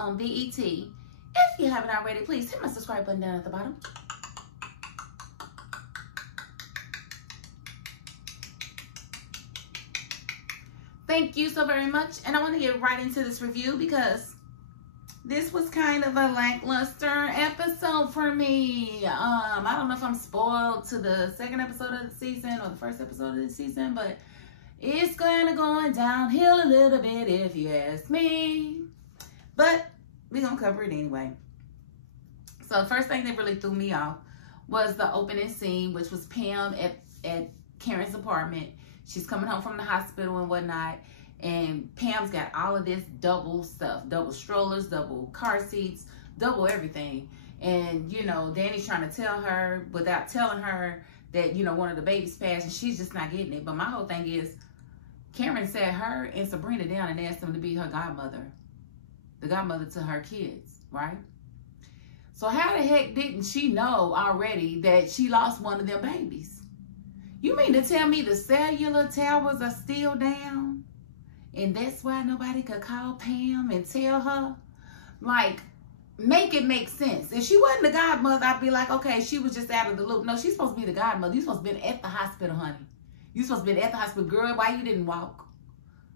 on BET. If you haven't already, please hit my subscribe button down at the bottom. Thank you so very much. And I want to get right into this review because this was kind of a lackluster episode for me. I don't know if I'm spoiled to the second episode of the season or the first episode of the season, but it's kind of going downhill a little bit if you ask me. But we're going to cover it anyway. So the first thing that really threw me off was the opening scene, which was Pam at Karen's apartment. She's coming home from the hospital and whatnot. And Pam's got all of this double stuff. Double strollers, double car seats, double everything. And, you know, Danny's trying to tell her without telling her that, you know, one of the babies passed and she's just not getting it. But my whole thing is, Karen sat her and Sabrina down and asked them to be her godmother. The godmother to her kids, right? So how the heck didn't she know already that she lost one of their babies? You mean to tell me the cellular towers are still down? And that's why nobody could call Pam and tell her? Like, make it make sense. If she wasn't the godmother, I'd be like, okay, she was just out of the loop. No, she's supposed to be the godmother. You're supposed to be at the hospital, honey. You're supposed to be at the hospital. Girl, why you didn't walk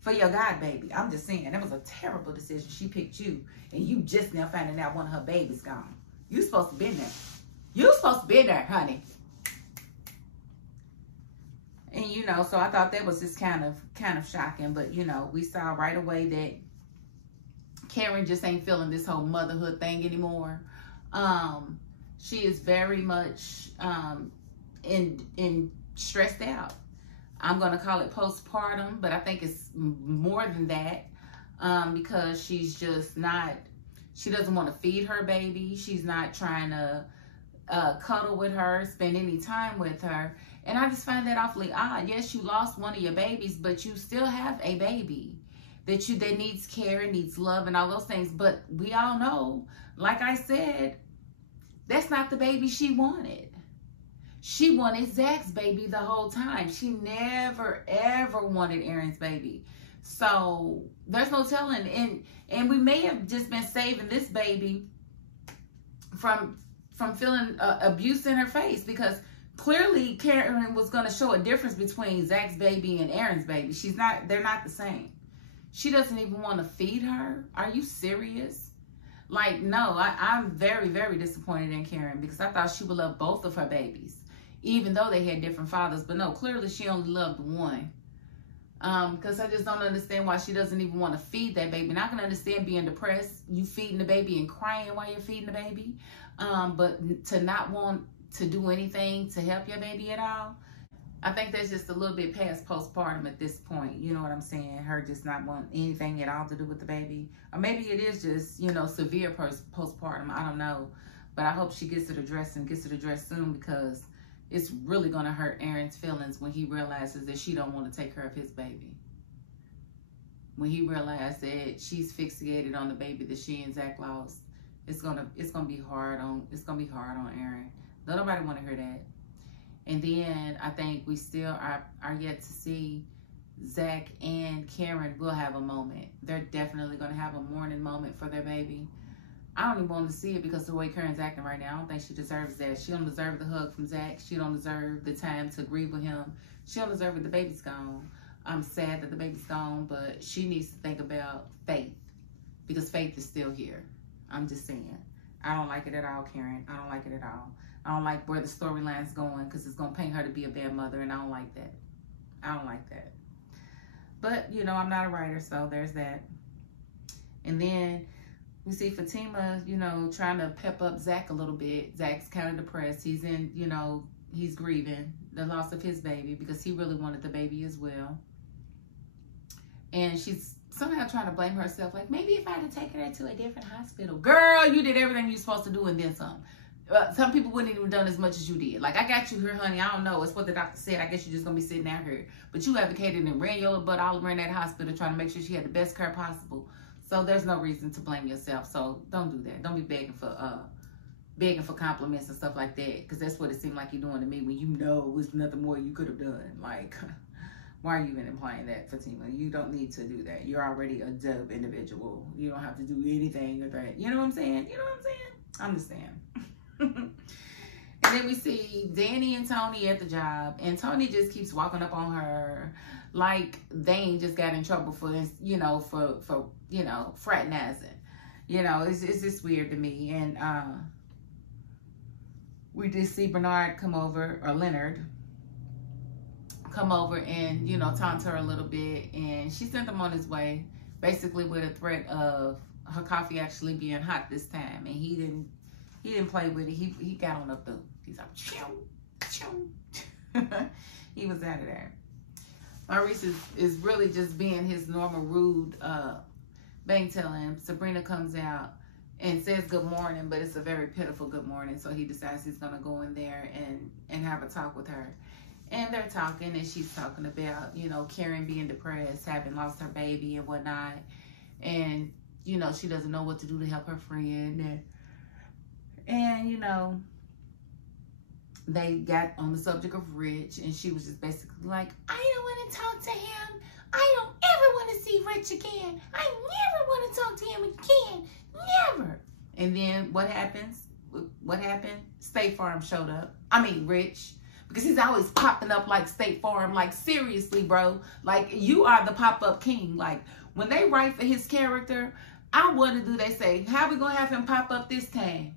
for your god baby? I'm just saying, that was a terrible decision. She picked you, and you just now finding out one of her babies gone. You supposed to be there. You supposed to be there, honey. And, you know, so I thought that was just kind of shocking. But, you know, we saw right away that Karen just ain't feeling this whole motherhood thing anymore. She is very much in stressed out. I'm going to call it postpartum, but I think it's more than that because she's just not, she doesn't want to feed her baby. She's not trying to cuddle with her, spend any time with her. And I just find that awfully odd. Yes, you lost one of your babies, but you still have a baby that needs care and needs love and all those things. But we all know, like I said, that's not the baby she wanted. She wanted Zach's baby the whole time. She never, ever wanted Aaron's baby. So there's no telling. And we may have just been saving this baby from feeling abuse in her face, because clearly Karen was going to show a difference between Zach's baby and Aaron's baby. They're not the same. She doesn't even want to feed her. Are you serious? Like, no, I'm very, very disappointed in Karen because I thought she would love both of her babies, even though they had different fathers. But no, clearly she only loved one. Because I just don't understand why she doesn't even want to feed that baby. And I can understand being depressed, you feeding the baby and crying while you're feeding the baby. But to not want to do anything to help your baby at all, I think that's just a little bit past postpartum at this point. You know what I'm saying? Her just not want anything at all to do with the baby. Or maybe it is just, you know, severe postpartum. I don't know. But I hope she gets it addressed and gets it addressed soon, because it's really going to hurt Aaron's feelings when he realizes that she don't want to take care of his baby. When he realizes that she's fixated on the baby that she and Zach lost, it's gonna be hard on Aaron. Don't nobody want to hear that. And then I think we still are yet to see Zach and Karen will have a moment. They're definitely going to have a mourning moment for their baby. I don't even want to see it because of the way Karen's acting right now. I don't think she deserves that. She don't deserve the hug from Zach. She don't deserve the time to grieve with him. She don't deserve it. The baby's gone. I'm sad that the baby's gone, but she needs to think about Faith, because Faith is still here. I'm just saying. I don't like it at all, Karen. I don't like it at all. I don't like where the storyline's going, because it's going to paint her to be a bad mother, and I don't like that. I don't like that. But, you know, I'm not a writer, so there's that. And then we see Fatima, you know, trying to pep up Zach a little bit. Zach's kind of depressed. He's in, you know, he's grieving the loss of his baby because he really wanted the baby as well. And she's somehow trying to blame herself, like, maybe if I had taken her to a different hospital. Girl, you did everything you're supposed to do and then some. Some people wouldn't even done as much as you did. Like, I got you here, honey. I don't know. It's what the doctor said. I guess you're just going to be sitting out here. But you advocated and ran your little butt all around that hospital trying to make sure she had the best care possible. So there's no reason to blame yourself. So don't do that. Don't be begging for compliments and stuff like that. Because that's what it seemed like you're doing to me when you know it was nothing more you could have done. Like, Why are you even implying that, Fatima? You don't need to do that. You're already a dope individual. You don't have to do anything or that. You know what I'm saying? You know what I'm saying? I'm just saying. And then we see Danny and Tony at the job, and Tony just keeps walking up on her like they ain't just got in trouble for, you know, for you know, fraternizing. You know, it's just weird to me. And we did see Bernard come over, or Leonard come over and, you know, taunt her a little bit, and she sent him on his way, basically with a threat of her coffee actually being hot this time, and he didn't play with it. He got on up the, he's like, chew, chew. He was out of there. Maurice is really just being his normal rude bang telling. Sabrina comes out and says good morning, but it's a very pitiful good morning, so he decides he's gonna go in there and have a talk with her. And they're talking, and she's talking about, you know, Karen being depressed, having lost her baby and whatnot. And, you know, she doesn't know what to do to help her friend. And you know, they got on the subject of Rich, and she was just basically like, I don't want to talk to him. I don't ever want to see Rich again. I never want to talk to him again. Never. And then what happens? What happened? State Farm showed up. I mean, Rich. Because he's always popping up like State Farm. Like, seriously, bro. Like, you are the pop-up king. Like, when they write for his character, I wonder, do they say, how we going to have him pop up this time?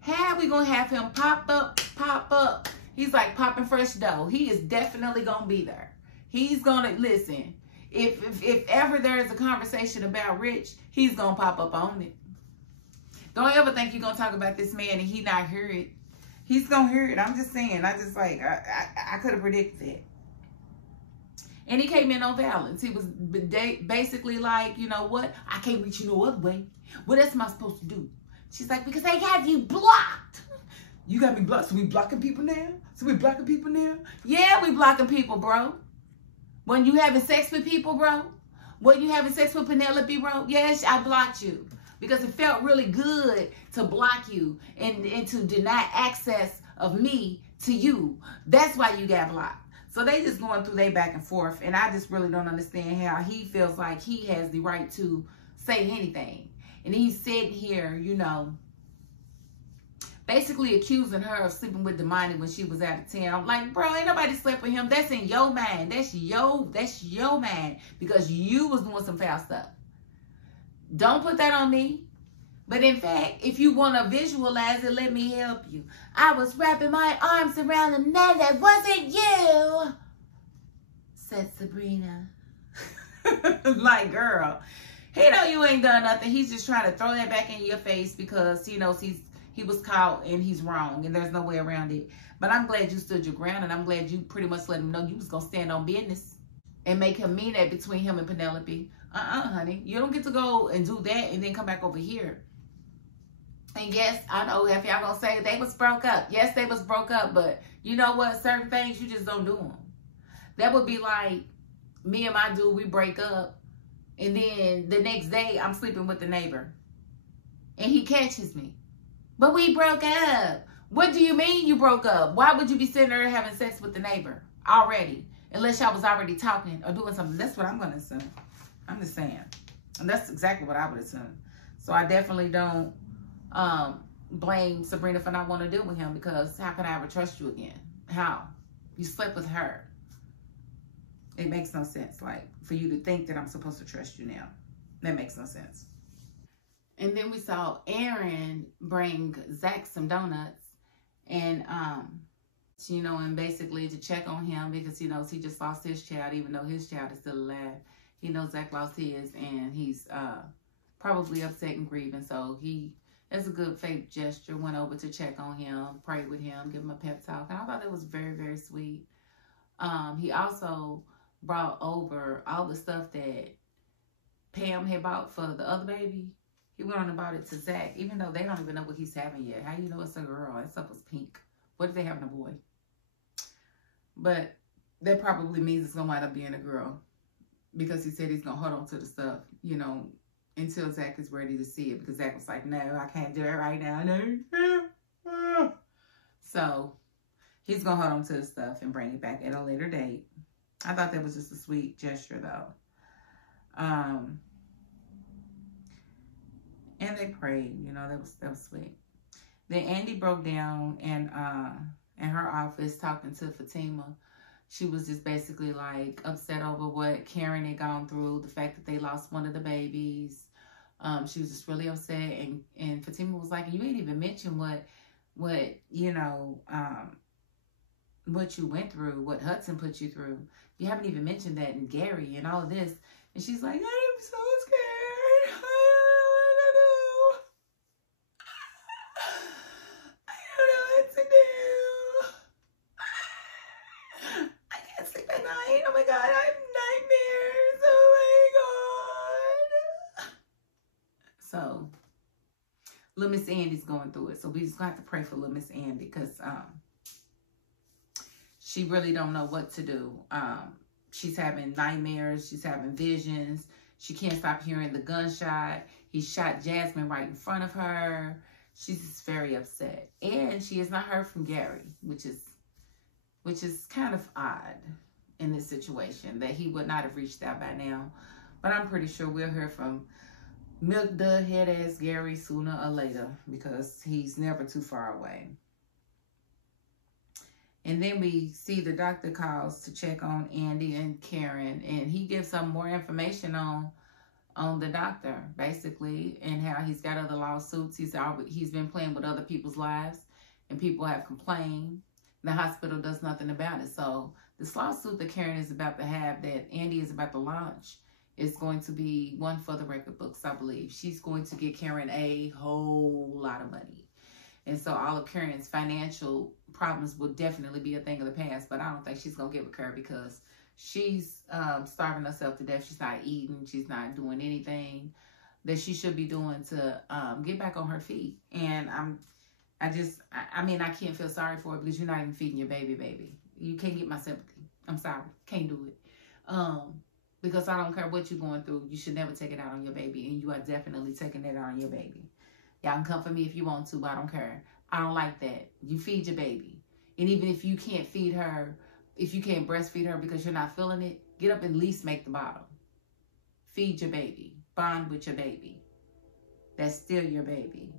How we going to have him pop up? He's like popping fresh dough. He is definitely going to be there. He's going to, listen, if ever there is a conversation about Rich, he's going to pop up on it. Don't ever think you're going to talk about this man and he not hear it. He's going to hear it. I'm just saying. I could have predicted that. And he came in on Valence. He was basically like, you know what? I can't reach you no other way. What else am I supposed to do? She's like, because they have you blocked. You got me blocked? So we blocking people now? Yeah, we blocking people, bro. When you having sex with people, bro? When you having sex with Penelope, bro? Yes, I blocked you. Because it felt really good to block you and to deny access of me to you. That's why you got blocked. So they just going through their back and forth. And I just really don't understand how he feels like he has the right to say anything. And he's sitting here, you know, basically accusing her of sleeping with Damani when she was out of town. Like, bro, ain't nobody slept with him. That's in your mind. That's your mind. Because you was doing some foul stuff. Don't put that on me. But in fact, if you want to visualize it, let me help you. I was wrapping my arms around a man that wasn't you, said Sabrina. Like, girl, he know you ain't done nothing. He's just trying to throw that back in your face because he knows he was caught and he's wrong and there's no way around it. But I'm glad you stood your ground, and I'm glad you pretty much let him know you was going to stand on business and make him mean that between him and Penelope. Honey. You don't get to go and do that and then come back over here. And yes, I know if y'all gonna say they was broke up. Yes, they was broke up, but you know what? Certain things, you just don't do them. That would be like me and my dude, we break up, and then the next day I'm sleeping with the neighbor. And he catches me. But we broke up. What do you mean you broke up? Why would you be sitting there having sex with the neighbor already? Unless y'all was already talking or doing something. That's what I'm gonna assume. I'm just saying. And that's exactly what I would assume. So I definitely don't blame Sabrina for not wanting to deal with him, because how can I ever trust you again? How? You slept with her. It makes no sense. Like, for you to think that I'm supposed to trust you now. That makes no sense. And then we saw Aaron bring Zach some donuts. And, you know, and basically to check on him because he knows he just lost his child, even though his child is still alive. He knows Zach lost his, and he's probably upset and grieving. So he, as a good faith gesture, went over to check on him, pray with him, give him a pep talk. And I thought it was very, very sweet. He also brought over all the stuff that Pam had bought for the other baby. He went on and bought it to Zach, even though they don't even know what he's having yet. How you know it's a girl? That stuff was pink. What if they having a boy? But that probably means it's going to wind up being a girl, because he said he's going to hold on to the stuff, you know, until Zach is ready to see it. Because Zach was like, no, I can't do it right now. No. So He's going to hold on to the stuff and bring it back at a later date. I thought that was just a sweet gesture, though. And they prayed, you know, that was sweet. Then Andy broke down and in her office talking to Fatima. She was just basically like upset over what Karen had gone through, the fact that they lost one of the babies. She was just really upset, and Fatima was like, you ain't even mentioned what you know, what you went through, what Hudson put you through. You haven't even mentioned that, and Gary and all of this. And she's like, I'm so scared. I don't know what to do. I can't sleep at night. Oh my God, I have nightmares. Oh my God. So, little Miss Andy's going through it. So we just got to pray for little Miss Andy, because she really don't know what to do. She's having nightmares. She's having visions. She can't stop hearing the gunshot. He shot Jasmine right in front of her. She's just very upset. And she has not heard from Gary, which is kind of odd in this situation, that he would not have reached out by now. But I'm pretty sure we'll hear from Milk Dud head ass Gary sooner or later, because he's never too far away. And then we see the doctor calls to check on Andy and Karen, and he gives some more information on the doctor, basically, and how he's got other lawsuits. He's been playing with other people's lives, and people have complained. The hospital does nothing about it. So this lawsuit that Karen is about to have, that Andy is about to launch, is going to be one for the record books, I believe. She's going to get Karen a whole lot of money. And so all of Karen's financial problems will definitely be a thing of the past. But I don't think she's going to get with her, because she's starving herself to death. She's not eating. She's not doing anything that she should be doing to get back on her feet. And I mean, I can't feel sorry for her, because you're not even feeding your baby. You can't get my sympathy. I'm sorry. Can't do it. Because I don't care what you're going through. You should never take it out on your baby. And you are definitely taking it out on your baby. Y'all can come for me if you want to, but I don't care. I don't like that. You feed your baby. And even if you can't feed her, if you can't breastfeed her because you're not feeling it, get up and at least make the bottle. Feed your baby. Bond with your baby. That's still your baby.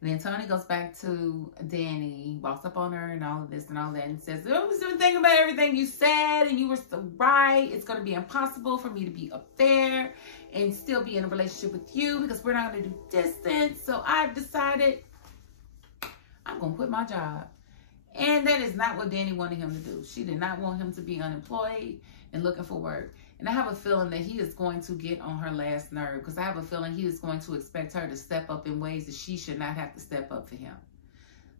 And then Tony goes back to Danny, walks up on her and all of this and all that, and says, I was thinking about everything you said, and you were so right. It's going to be impossible for me to be up there and still be in a relationship with you, because we're not going to do distance. So I've decided I'm going to quit my job. And that is not what Danny wanted him to do. She did not want him to be unemployed and looking for work. And I have a feeling that he is going to get on her last nerve, because I have a feeling he is going to expect her to step up in ways that she should not have to step up for him.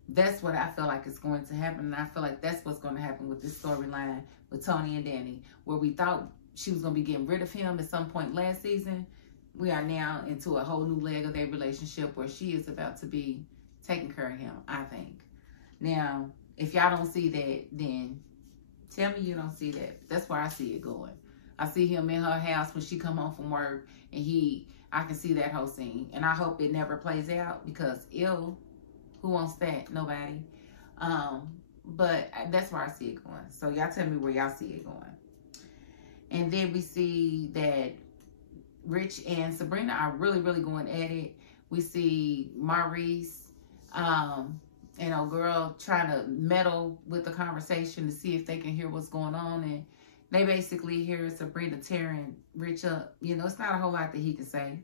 That's what I feel like is going to happen. And I feel like that's what's going to happen with this storyline with Tony and Danny, where we thought she was going to be getting rid of him at some point last season. We are now into a whole new leg of their relationship, where she is about to be taking care of him, I think. Now, if y'all don't see that, then tell me you don't see that. That's where I see it going. I see him in her house when she come home from work, and I can see that whole scene. And I hope it never plays out, because who wants that? Nobody. But that's where I see it going. So y'all tell me where y'all see it going. And then we see that Rich and Sabrina are really, really going at it. We see Maurice, and old girl trying to meddle with the conversation to see if they can hear what's going on. And they basically hear Sabrina tearing Rich up. You know, it's not a whole lot that he can say.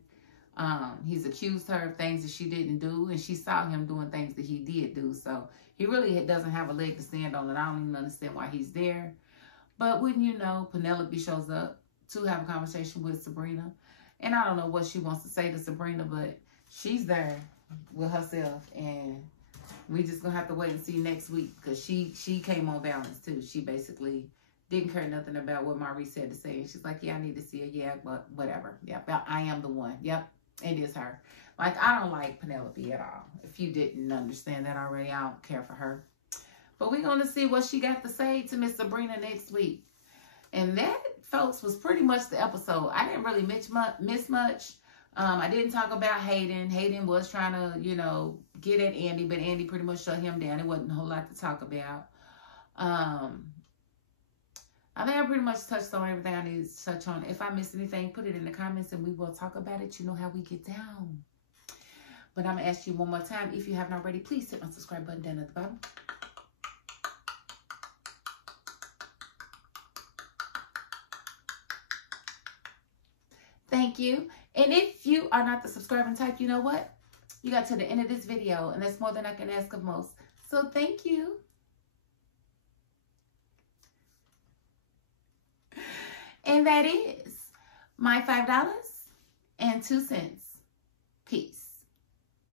He's accused her of things that she didn't do, and she saw him doing things that he did do. So he really doesn't have a leg to stand on, and I don't even understand why he's there. But wouldn't you know, Penelope shows up to have a conversation with Sabrina. And I don't know what she wants to say to Sabrina, but she's there with herself. And we just going to have to wait and see next week, because she came on balance too. She basically didn't care nothing about what Maurice had to say. And she's like, yeah, I need to see her. Yeah, but whatever. Yep, I am the one. Yep, it is her. Like, I don't like Penelope at all. If you didn't understand that already, I don't care for her. But we're going to see what she got to say to Miss Sabrina next week. And that, folks, was pretty much the episode. I didn't really miss much. I didn't talk about Hayden. Hayden was trying to, you know, get at Andy, but Andy pretty much shut him down. It wasn't a whole lot to talk about. I think I pretty much touched on everything I need to touch on. If I missed anything, put it in the comments and we will talk about it. You know how we get down. But I'm going to ask you one more time. If you haven't already, please hit my subscribe button down at the bottom. Thank you. And if you are not the subscribing type, you know what? You got to the end of this video, and that's more than I can ask of most. So thank you. And that is my $5.02.